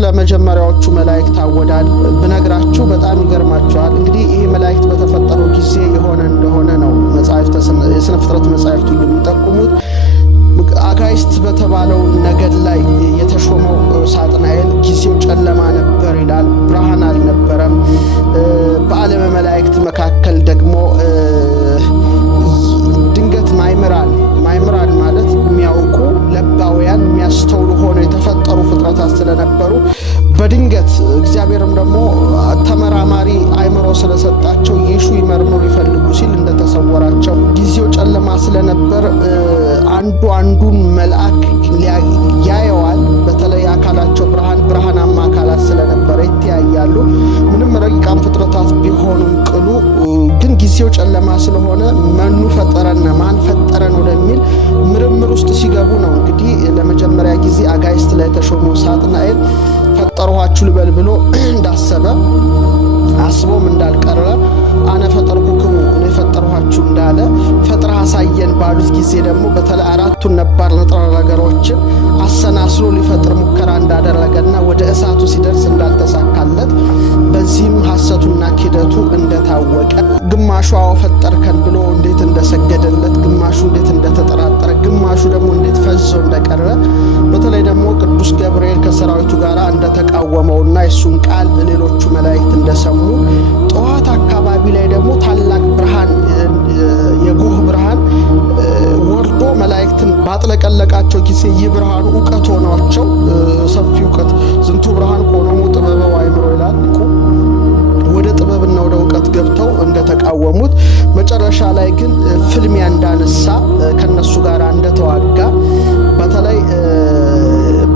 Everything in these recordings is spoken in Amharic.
ለመጀመሪያዎቹ መላእክት አወዳድ ብነግራችሁ በጣም ይገርማችኋል። እንግዲህ ይሄ መላእክት በተፈጠሩ ጊዜ የሆነ እንደሆነ ነው የሥነ ፍጥረት መጻሕፍት ሁሉ የሚጠቁሙት። አጋዕዝት በተባለው ነገድ ላይ የተሾመው ሳጥናኤል ጊዜው ጨለማ ነበር ይላል፣ ብርሃን አልነበረም። በዓለመ መላእክት መካከል ደግሞ ድንገት ማይምራን ማለት የሚያውቁ ለባውያን የሚያስተውሉ ሆነው የተፈጠሩ ፍጥረታት ስለነበሩ በድንገት እግዚአብሔርም ደግሞ ተመራማሪ አእምሮ ስለሰጣቸው ይሹ ይመርምሩ ይፈልጉ ሲል እንደተሰወራቸው ጊዜው ጨለማ ስለነበር አንዱን መልአክ ያየዋል። በተለይ አካላቸው ብርሃናማ አካላት ስለነበረ ይተያያሉ። ምንም ረቂቃን ፍጥረታት ቢሆኑም ቅሉ ግን ጊዜው ጨለማ ስለሆነ መኑ ፈጠረን ማን ፈጠረን ወደሚል ምርምር ውስጥ ሲገቡ ነው እንግዲህ ለመጀመሪያ ጊዜ አጋዕዝት ላይ የተሾመው ሳጥናኤል ፈጠርኋችሁ ልበል ብሎ እንዳሰበ አስቦም እንዳልቀረ አነ ፈጠርኩክሙ እኔ ፈጠርኋችሁ እንዳለ ፈጥረህ አሳየን ባሉት ጊዜ ደግሞ በተለይ አራቱን ነባር ንጥረ ነገሮችን አሰናስሎ ሊፈጥር ሙከራ እንዳደረገና ወደ እሳቱ ሲደርስ እንዳልተሳካለት በዚህም ሐሰቱና ኪደቱ እንደታወቀ ግማሹ አዎ ፈጠርከን ብሎ እንዴት እንደሰገደለት፣ ግማሹ እንዴት እንደተጠራጠረ፣ ግማሹ ደግሞ እንዴት ፈዞ እንደቀረ በተለይ ደግሞ ቅዱስ ገብርኤል ከሰራዊቱ ጋር እንደተቃወመውና የሱን ቃል ሌሎቹ መላእክት እንደሰሙ ጠዋት አካባቢ ላይ ደግሞ ታላቅ ብርሃን የጎህ ብርሃን ወርዶ መላእክትን ባጥለቀለቃቸው ጊዜ ይብርሃኑ ዕውቀት ሆኗቸው ሰፊ ዕውቀት ዝንቱ ብርሃን ቆኖሙ ጥበበ ወአእምሮ ይላል። ወደ ጥበብና ወደ ዕውቀት ገብተው እንደተቃወሙት መጨረሻ ላይ ግን ፍልሚያ እንዳነሳ ከነሱ ጋር እንደተዋጋ በተለይ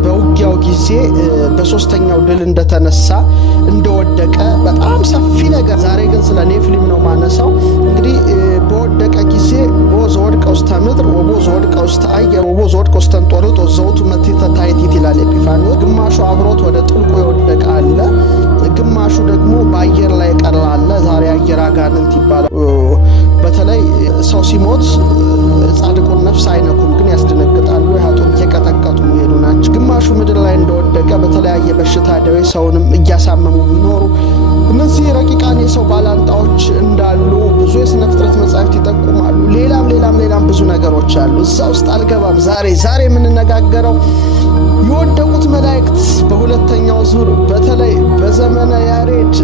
በውጊያው ጊዜ በሶስተኛው ድል እንደተነሳ እንደወደቀ በጣም ሰፊ ነገር። ዛሬ ግን ስለ ኔፍሊም ነው ማነሳው። እንግዲህ በወደቀ ጊዜ ቦዝ ወድቀ ውስተ ምድር ወቦዝ ወድቀ ውስተ አየር ወቦዝ ወድቀ ውስተ እንጦርጦ ዘውቱ መትሕተ ታሕቲት ይላል ኤጲፋንዮስ። ግማሹ አብሮት ወደ ጥልቁ የወደቀ አለ፣ ግማሹ ደግሞ በአየር ላይ ቀረ አለ። ዛሬ አየር አጋንንት ይባላል። በተለይ ሰው ሲሞት ጻድቁን ነፍስ አይነኩም፣ ግን ያስደነግጣሉ። ኃጥኡን እየቀጠቀጡ የሚሄዱ ናቸው። ግማሹ ምድር ላይ እንደወደቀ በተለያየ በሽታ ደዌ ሰውንም እያሳመሙ የሚኖሩ እነዚህ ረቂቃን የሰው ባላንጣዎች እንዳሉ ብዙ የሥነ ፍጥረት መጻሕፍት ይጠቁማሉ። ሌላም ብዙ ነገሮች አሉ። እዛ ውስጥ አልገባም። ዛሬ የምንነጋገረው የወደቁት መላእክት በሁለተኛው ዙር በተለይ በዘመነ ያሬድ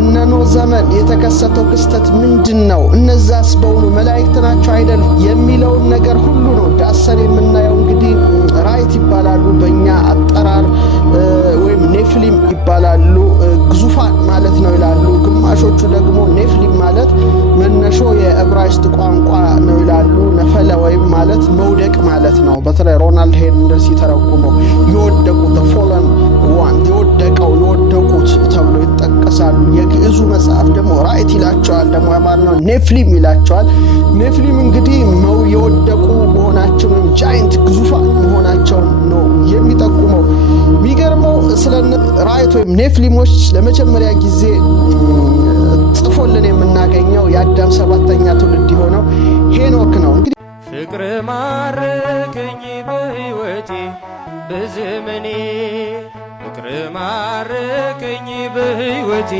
እነ ኖህ ዘመን የተከሰተው ክስተት ምንድን ነው? እነዛስ በውኑ መላእክት ናቸው አይደል የሚለውን ነገር ሁሉ ነው ዳሰን የምናየው። እንግዲህ ራይት ይባላሉ በእኛ አጠራር ወይም ኔፍሊም ይባላሉ። ግዙፋን ማለት ነው ይላሉ። ግማሾቹ ደግሞ ኔፍሊም ማለት መነሾ የዕብራይስጥ ቋንቋ ነው ይላሉ። ነፈለ ወይም ማለት መውደቅ ማለት ነው። በተለይ ሮናልድ ሄንደርስ ሲተረጉመው የወደቁት ፎለን ዋን የወደቁት ተብሎ ይጠቀሳሉ። የግዕዙ መጽሐፍ ደግሞ ራይት ይላቸዋል፣ ደግሞ ያማርነው ኔፍሊም ይላቸዋል። ኔፍሊም እንግዲህ የወደቁ መሆናቸው ወይም ጃይንት ግዙፋን መሆናቸውን ነው የሚጠቁመው። የሚገርመው ስለ ራይት ወይም ኔፍሊሞች ለመጀመሪያ ጊዜ ጽፎልን የምናገኘው የአዳም 7ኛ ትውልድ የሆነው ሄኖክ ነው። እንግዲህ ፍቅር ማረከኝ በሕይወቴ በዘመኔ፣ ፍቅር ማረከኝ በሕይወቴ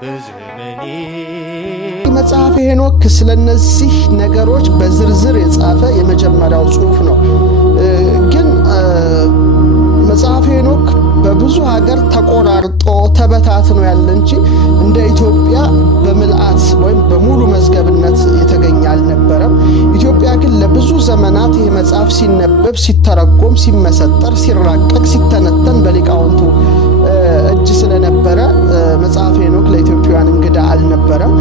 በዘመኔ። መጽሐፈ ሄኖክ ስለነዚህ ነገሮች በዝርዝር የጻፈ የመጀመሪያው ጽሑፍ ነው። ግን መጽሐፈ ሄኖክ በብዙ ሀገር ተቆራርጦ ተበታትኖ ያለ እንጂ እንደ ኢትዮጵያ በምልአት ወይም በሙሉ መዝገብነት የተገኘ አልነበረም። ኢትዮጵያ ግን ለብዙ ዘመናት ይህ መጽሐፍ ሲነበብ፣ ሲተረጎም፣ ሲመሰጠር፣ ሲራቀቅ፣ ሲተነተን በሊቃውንቱ እጅ ስለነበረ መጽሐፈ ሄኖክ ለኢትዮጵያውያን እንግዳ አልነበረም።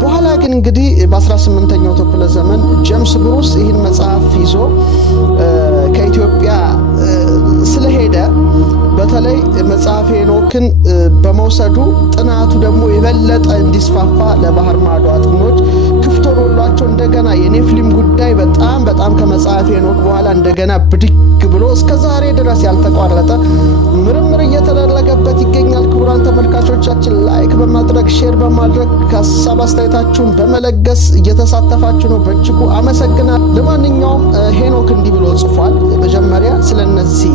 በኋላ ግን እንግዲህ በ18ኛው ክፍለ ዘመን ጄምስ ብሩስ ይህን መጽሐፍ ይዞ ከኢትዮጵያ ስለሄደ በተለይ መጽሐፈ ሄኖክን በመውሰዱ ጥናቱ ደግሞ የበለጠ እንዲስፋፋ ለባህር ማዶ አጥኞች ክፍት ሆኖላቸው እንደገና የኔፍሊም ጉዳይ በጣም ከመጽሐፈ ሄኖክ በኋላ እንደገና ብድግ ብሎ እስከ ዛሬ ድረስ ያልተቋረጠ ምርምር እየተደረገበት ይገኛል። ክቡራን ተመልካቾቻችን ላይክ በማድረግ ሼር በማድረግ ሀሳብ አስተያየታችሁን በመለገስ እየተሳተፋችሁ ነው። በእጅጉ አመሰግናለሁ። ለማንኛውም ሄኖክ እንዲህ ብሎ ጽፏል። መጀመሪያ ስለነዚህ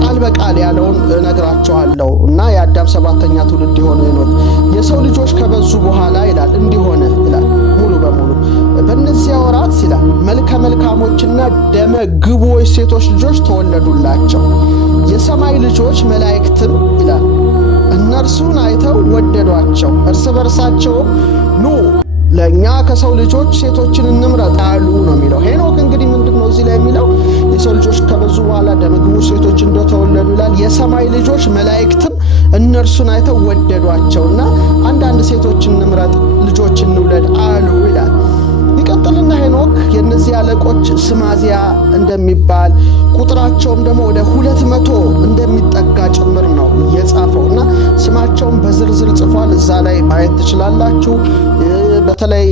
ቃል በቃል ያለውን እነግራችኋለሁ እና የአዳም 7ኛ ትውልድ የሆነው ሄኖክ የሰው ልጆች ከበዙ በኋላ ይላል እንዲሆነ ይላል ሙሉ በሙሉ በእነዚያ ወራት ይላል መልከ መልካሞችና ደመ ግቦች ሴቶች ልጆች ተወለዱላቸው። የሰማይ ልጆች መላእክትም ይላል እነርሱን አይተው ወደዷቸው። እርስ በርሳቸውም ኑ ለእኛ ከሰው ልጆች ሴቶችን እንምረጥ አሉ ነው የሚለው። ሄኖክ እንግዲህ ምንድነው እዚህ ላይ የሚለው? የሰው ልጆች ከበዙ በኋላ ደመግቡ ሴቶች እንደተወለዱ ይላል። የሰማይ ልጆች መላእክትም እነርሱን አይተው ወደዷቸውና አንዳንድ ሴቶችን እንምረጥ ልጆች እንውለድ አሉ ይላል። ይቀጥልና ሄኖክ የእነዚህ አለቆች ስማዚያ እንደሚባል ቁጥራቸውም ደግሞ ወደ 200 እንደሚጠጋ ጭምር ነው የጻፈው እና ስማቸውን በዝርዝር ጽፏል። እዛ ላይ ማየት ትችላላችሁ። በተለይ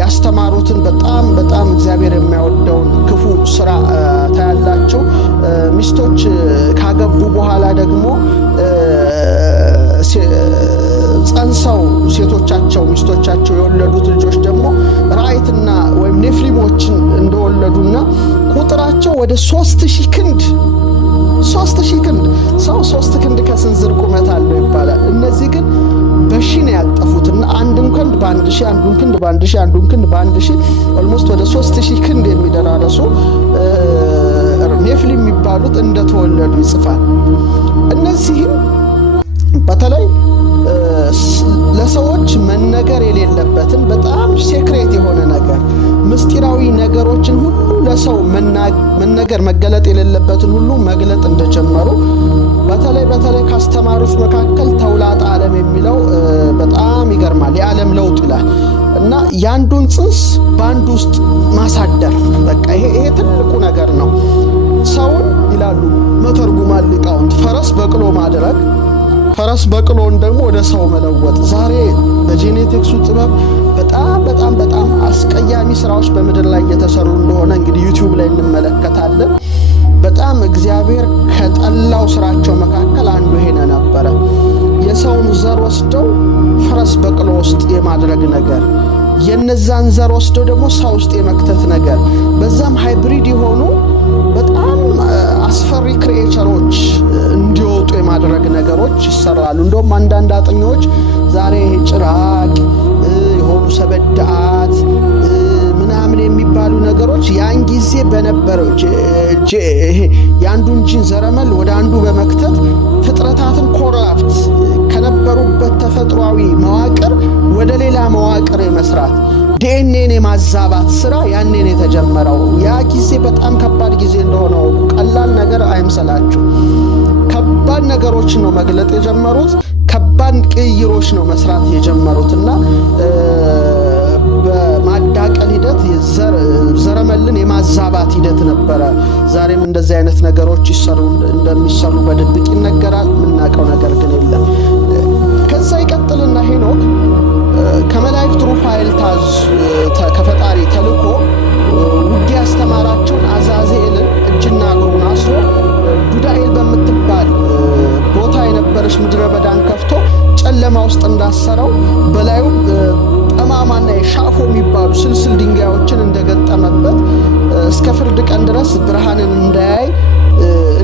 ያስተማሩትን በጣም እግዚአብሔር የሚያወደውን ክፉ ስራ ታያላችሁ። ሚስቶች ካገቡ በኋላ ደግሞ ጸንሰው ሚስቶቻቸው የወለዱት ልጆች ደግሞ ራእይትና ወይም ኔፍሊሞችን እንደወለዱና ቁጥራቸው ወደ 3000 ክንድ 3000 ክንድ ሰው 3 ክንድ ከስንዝር ቁመት አለው ይባላል። እነዚህ ግን በሺ ነው ያጠፉትና አንዱን ክንድ በ1000 አንዱን ክንድ በ1000 አንዱን ክንድ በ1000 ኦልሞስት ወደ 3000 ክንድ የሚደራረሱ ኔፍሊም የሚባሉት እንደተወለዱ ይጽፋል። እነዚህም በተለይ ለሰዎች መነገር የሌለበትን በጣም ሴክሬት የሆነ ነገር ምስጢራዊ ነገሮችን ሁሉ ለሰው መነገር መገለጥ የሌለበትን ሁሉ መግለጥ እንደጀመሩ በተለይ ካስተማሩት መካከል ተውላጠ ዓለም የሚለው በጣም ይገርማል። የዓለም ለውጥ ይላል እና ያንዱን ጽንስ በአንዱ ውስጥ ማሳደር በቃ ይሄ ትልቁ ነገር ነው። ሰውን ይላሉ መተርጉማን ሊቃውንት ፈረስ በቅሎ ማድረግ ፈረስ በቅሎን ደግሞ ወደ ሰው መለወጥ። ዛሬ በጄኔቲክሱ ጥበብ በጣም አስቀያሚ ስራዎች በምድር ላይ እየተሰሩ እንደሆነ እንግዲህ ዩቲዩብ ላይ እንመለከታለን። በጣም እግዚአብሔር ከጠላው ስራቸው መካከል አንዱ ይሄን ነበረ። የሰውን ዘር ወስደው ፈረስ በቅሎ ውስጥ የማድረግ ነገር፣ የነዛን ዘር ወስደው ደግሞ ሰው ውስጥ የመክተት ነገር፣ በዛም ሃይብሪድ የሆኑ በጣም አስፈሪ ክሪኤቸሮች እንዲወጡ የማድረግ ነገሮች ይሰራሉ። እንደውም አንዳንድ አጥኚዎች ዛሬ ጭራቅ የሆኑ ሰበዳት ምናምን የሚባሉ ነገሮች ያን ጊዜ በነበረው የአንዱን ጂን ዘረመል ወደ አንዱ በመክተት ፍጥረታትን ኮራፕት ከነበሩበት ተፈጥሯዊ መዋቅር ወደ ሌላ መዋቅር የመስራት ዲኤንኤን የማዛባት ስራ ያኔን የተጀመረው። ያ ጊዜ በጣም ከባድ ጊዜ እንደሆነ ቀላል ነገር አይምሰላችሁ። ከባድ ነገሮች ነው መግለጥ የጀመሩት። ከባድ ቅይሮች ነው መስራት የጀመሩትና በማዳቀል ሂደት ዘረመልን የማዛባት ሂደት ነበረ። ዛሬም እንደዚህ አይነት ነገሮች እንደሚሰሩ በድብቅ ይነገራል። የምናውቀው ነገር ግን የለም። ከዛ ይቀጥልና ሄኖክ ከመላእክት ሩፋኤል ከፈጣሪ ተልኮ ውጊያ ያስተማራቸውን አዛዜልን እጅና እግሩን አስሮ ዱዳኤል በምትባል ቦታ የነበረች ምድረ በዳን ከፍቶ ጨለማ ውስጥ እንዳሰረው በላዩም ጠማማና የሻፎ የሚባሉ ስልስል ድንጋዮችን እንደገጠመበት እስከ ፍርድ ቀን ድረስ ብርሃንን እንዳያይ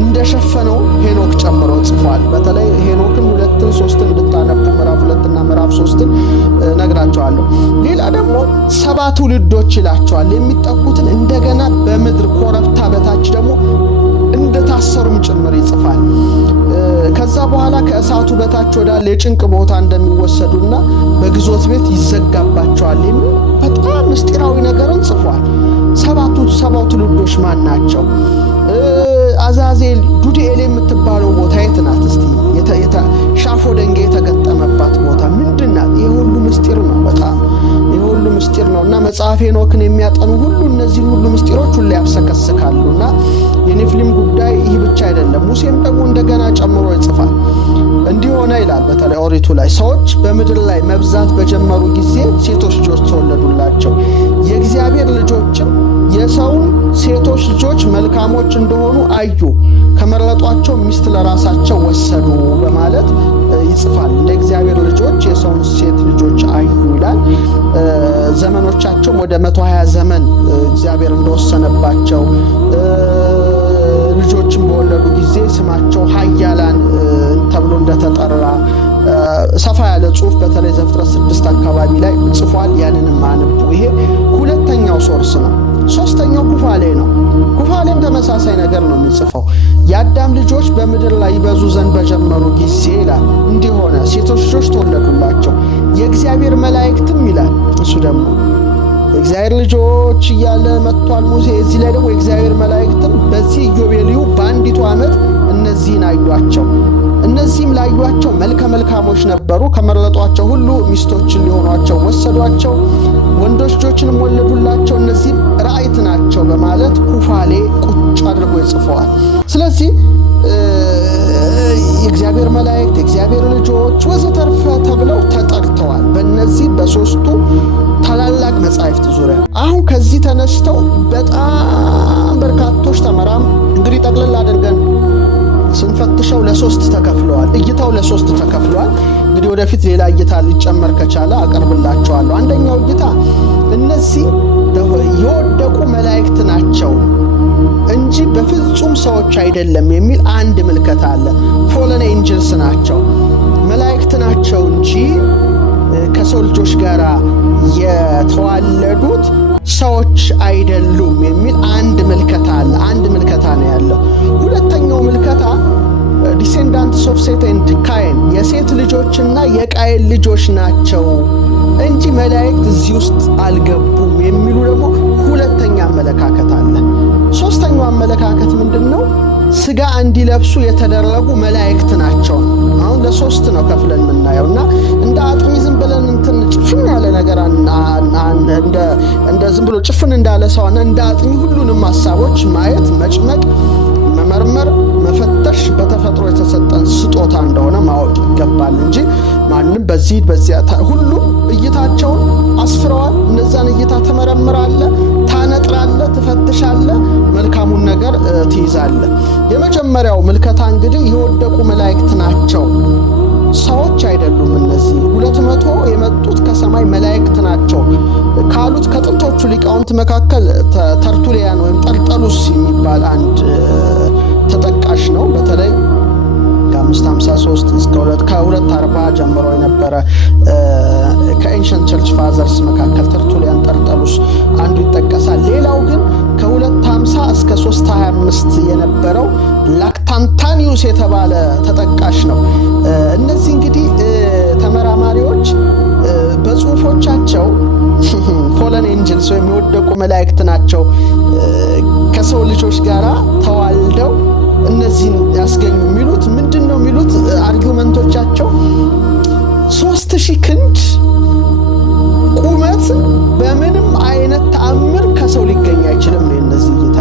እንደሸፈነው ሄኖክ ጨምሮ ጽፏል። በተለይ ሄኖክን 2ን 3ን እንድታነቡ ምዕራፍ 2 እና ምዕራፍ 3ን ነግራቸዋለሁ። ሌላ ደግሞ 7 ትውልዶች ይላቸዋል። የሚጠቁትን እንደገና በምድር ኮረብታ በታች ደግሞ እንደታሰሩም ጭምር ይጽፋል። ከዛ በኋላ ከእሳቱ በታች ወዳለ የጭንቅ ቦታ እንደሚወሰዱና በግዞት ቤት ይዘጋባቸዋል የሚል በጣም ምስጢራዊ ነገርን ጽፏል። 7 ትውልዶች ማን ናቸው? አዛዜል ዱዳኤል የምትባለው ቦታ የት ናት? እስቲ ሻፎ ደንጋይ የተገጠመባት ቦታ ምንድን ናት? ይህ ሁሉ ምስጢር ነው። በጣም ይህ ሁሉ ምስጢር ነው እና መጽሐፈ ሄኖክን የሚያጠኑ ሁሉ እነዚህ ሁሉ ምስጢሮች ሁሉ ያብሰከስካሉና የኔፍሊም ጉዳይ ይህ ብቻ አይደለም። ሙሴም ደግሞ እንደገና ጨምሮ ይጽፋል። እንዲህ ሆነ ይላል። በተለይ ኦሪቱ ላይ ሰዎች በምድር ላይ መብዛት በጀመሩ ጊዜ ሴቶች ልጆች ተወለዱላቸው። የእግዚአብሔር ልጆችም የሰውን ሴቶች ልጆች መልካሞች እንደሆኑ አዩ፣ ከመረጧቸው ሚስት ለራሳቸው ወሰዱ በማለት ይጽፋል። እንደ እግዚአብሔር ልጆች የሰውን ሴት ልጆች አዩ ይላል። ዘመኖቻቸውም ወደ 120 ዘመን እግዚአብሔር እንደወሰነባቸው ልጆችን በወለዱ ጊዜ ስማቸው ኃያላን ተብሎ እንደተጠራ ሰፋ ያለ ጽሑፍ በተለይ ዘፍጥረት 6 አካባቢ ላይ ጽፏል። ያንንም አንቡ። ይሄ ሁለተኛው ሶርስ ነው። ሶስተኛው ኩፋሌ ነው። ኩፋሌም ተመሳሳይ ነገር ነው የሚጽፈው። የአዳም ልጆች በምድር ላይ ይበዙ ዘንድ በጀመሩ ጊዜ ይላል እንዲህ ሆነ፣ ሴቶች ልጆች ተወለዱላቸው፣ የእግዚአብሔር መላእክትም ይላል እሱ ደግሞ የእግዚአብሔር ልጆች እያለ መጥቷል ሙሴ። እዚህ ላይ ደግሞ የእግዚአብሔር መላእክትም በዚህ ኢዮቤልዩ በአንዲቱ ዓመት እነዚህን አዩአቸው። እነዚህም ላዩአቸው መልከ መልካሞች ነበሩ። ከመረጧቸው ሁሉ ሚስቶችን ሊሆኗቸው ወሰዷቸው፣ ወንዶች ልጆችንም ወለዱላቸው። እነዚህም ራእይት ናቸው በማለት ኩፋሌ ቁጭ አድርጎ ይጽፈዋል። ስለዚህ የእግዚአብሔር መላእክት፣ የእግዚአብሔር ልጆች ወዘተርፈ ተብለው ተጠርተዋል በእነዚህ በሶስቱ ታላላቅ መጻሕፍት ዙሪያ። አሁን ከዚህ ተነስተው በጣም በርካቶች ተመራም እንግዲህ ጠቅልል አድርገን ስንፈትሸው ለሶስት ተከፍለዋል። እይታው ለሶስት ተከፍሏል። እንግዲህ ወደፊት ሌላ እይታ ሊጨመር ከቻለ አቀርብላቸዋለሁ። አንደኛው እይታ እነዚህ የወደቁ መላእክት ናቸው እንጂ በፍጹም ሰዎች አይደለም የሚል አንድ ምልከታ አለ። ፎለን ኤንጅልስ ናቸው፣ መላእክት ናቸው እንጂ ከሰው ልጆች ጋር የተዋለዱት ሰዎች አይደሉም የሚል አንድ ምልከታ አለ። አንድ ምልከታ ነው ያለው። ሁለተኛው ምልከታ ዲሴንዳንትስ ኦፍ ሴት ኤንድ ካይን የሴት ልጆችና የቃየን ልጆች ናቸው እንጂ መላእክት እዚህ ውስጥ አልገቡም የሚሉ ደግሞ ሁለተኛ አመለካከት አለ። ሶስተኛው አመለካከት ምንድነው? ስጋ እንዲለብሱ የተደረጉ መላእክት ናቸው። አሁን ለሶስት ነው ከፍለን የምናየውና እንደ አጥሚ ዝም ብለን እንትን ጭፍን ያለ ነገር እንደ ዝም ብሎ ጭፍን እንዳለ ሰውና እንደ አጥሚ ሁሉንም ሐሳቦች ማየት፣ መጭመቅ፣ መመርመር፣ መፈተሽ በተፈጥሮ የተሰጠን ስጦታ እንደሆነ ማወቅ ይገባል እንጂ ማንም በዚያ ሁሉም እይታቸውን አስፍረዋል። እነዛን እይታ ትመረምራለህ፣ ታነጥራለህ፣ ትፈትሻለህ፣ መልካሙን ነገር ትይዛለህ። የመጀመሪያው ምልከታ እንግዲህ የወደቁ መላእክት ናቸው፣ ሰዎች አይደሉም። እነዚህ 200 የመጡት ከሰማይ መላእክት ናቸው ካሉት ከጥንቶቹ ሊቃውንት መካከል ተርቱሊያን ወይም ጠርጠሉስ የሚባል አንድ ተጠቃሽ ነው። በተለይ ከ553 እስከ 240 ጀምሮ የነበረ ከኤንሸንት ቸርች ፋዘርስ መካከል ተርቱሊያን ጠርጠሉስ አንዱ ይጠቀሳል። ሌላው ግን ከ250 እስከ 325 የነበረው ላክታንታኒዩስ የተባለ ተጠቃሽ ነው። እነዚህ እንግዲህ ተመራማሪዎች በጽሁፎቻቸው ፎለን ኤንጅልስ ወይም የወደቁ መላእክት ናቸው ከሰው ልጆች ጋር ተዋልደው እነዚህን ያስገኙ የሚሉት ምንድን ነው የሚሉት አርጊውመንቶቻቸው 3000 ክንድ ቁመት በምንም አይነት ተአምር ከሰው ሊገኝ አይችልም ነው የነዚህ እይታ።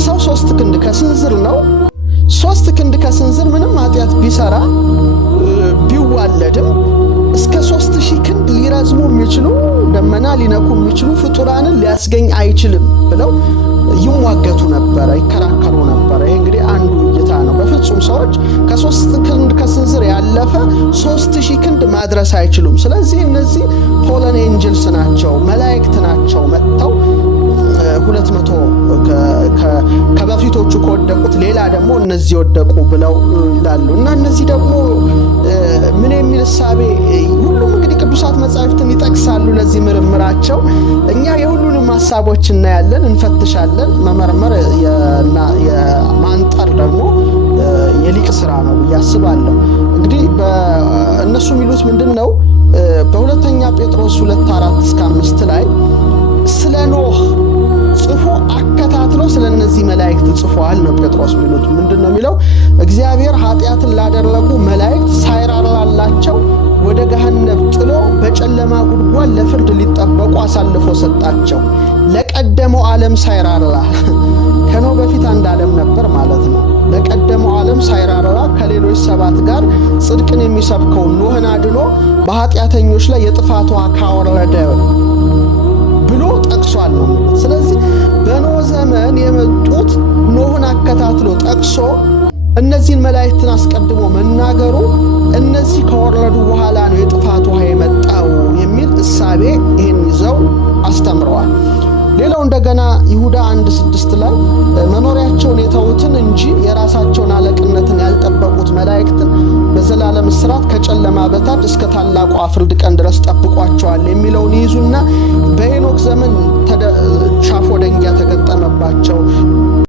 ሰው 3 ክንድ ከስንዝር ነው። 3 ክንድ ከስንዝር ምንም ኃጢአት ቢሰራ ቢዋለድም እስከ 3000 ክንድ ሊረዝሙ የሚችሉ ደመና ሊነኩ የሚችሉ ፍጡራንን ሊያስገኝ አይችልም ብለው ይሟገቱ ነበረ፣ ይከራከሩ ነበረ። ይሄ እንግዲህ አንዱ እይታ ነው። በፍጹም ሰዎች ከ3 ክንድ ከስንዝር ያለፈ 3000 ክንድ ማድረስ አይችሉም። ስለዚህ እነዚህ ፎለን ኤንጅልስ ናቸው፣ መላእክት ናቸው። መጥተው 200 ከበፊቶቹ ከወደቁት ሌላ ደግሞ እነዚህ ወደቁ ብለው ይላሉ። እና እነዚህ ደግሞ ምን የሚል እሳቤ ሁሉም እንግዲህ ቅዱሳት መጻሕፍትን ይጠቅሳሉ ለዚህ ምርምራቸው። እኛ የሁሉንም ሐሳቦች እናያለን፣ እንፈትሻለን። መመርመር እና የማንጠር ደግሞ የሊቅ ስራ ነው ብዬ አስባለሁ። እንግዲህ እነሱ የሚሉት ምንድነው? በሁለተኛ ጴጥሮስ 2:4-5 ላይ ስለ ኖህ ጽፎ አከታትሎ ስለ እነዚህ መላእክት ጽፏል ነው ጴጥሮስ የሚሉት። ምንድነው የሚለው? እግዚአብሔር ኃጢአትን ላደረጉ መላእክት ሳይራራላቸው ወደ ገሃነም ጥሎ በጨለማ ጉድጓድ ለፍርድ ሊጠበቁ አሳልፎ ሰጣቸው። ለቀደመው ዓለም ሳይራራ ከኖህ በፊት አንድ ዓለም ነበር ማለት ነው። ለቀደመው ዓለም ሳይራራ ከሌሎች 7 ጋር ጽድቅን የሚሰብከው ኖህን አድኖ በኃጢአተኞች ላይ የጥፋት ውሃ ካወረደ ብሎ ጠቅሷል ነው። ስለዚህ በኖህ ዘመን የመጡት ኖህን አከታትሎ ጠቅሶ እነዚህን መላእክትን አስቀድሞ መናገሩ እነዚህ ከወረዱ በኋላ ነው የጥፋት ውሃ የመጣው የሚል እሳቤ ይህን ይዘው አስተምረዋል። ሌላው እንደገና ይሁዳ 1:6 ላይ መኖሪያቸውን የተዉትን እንጂ የራሳቸውን አለቅነትን ያልጠበቁት መላእክትን በዘላለም እስራት ከጨለማ በታች እስከ ታላቁ ፍርድ ቀን ድረስ ጠብቋቸዋል የሚለውን ይይዙና በሄኖክ ዘመን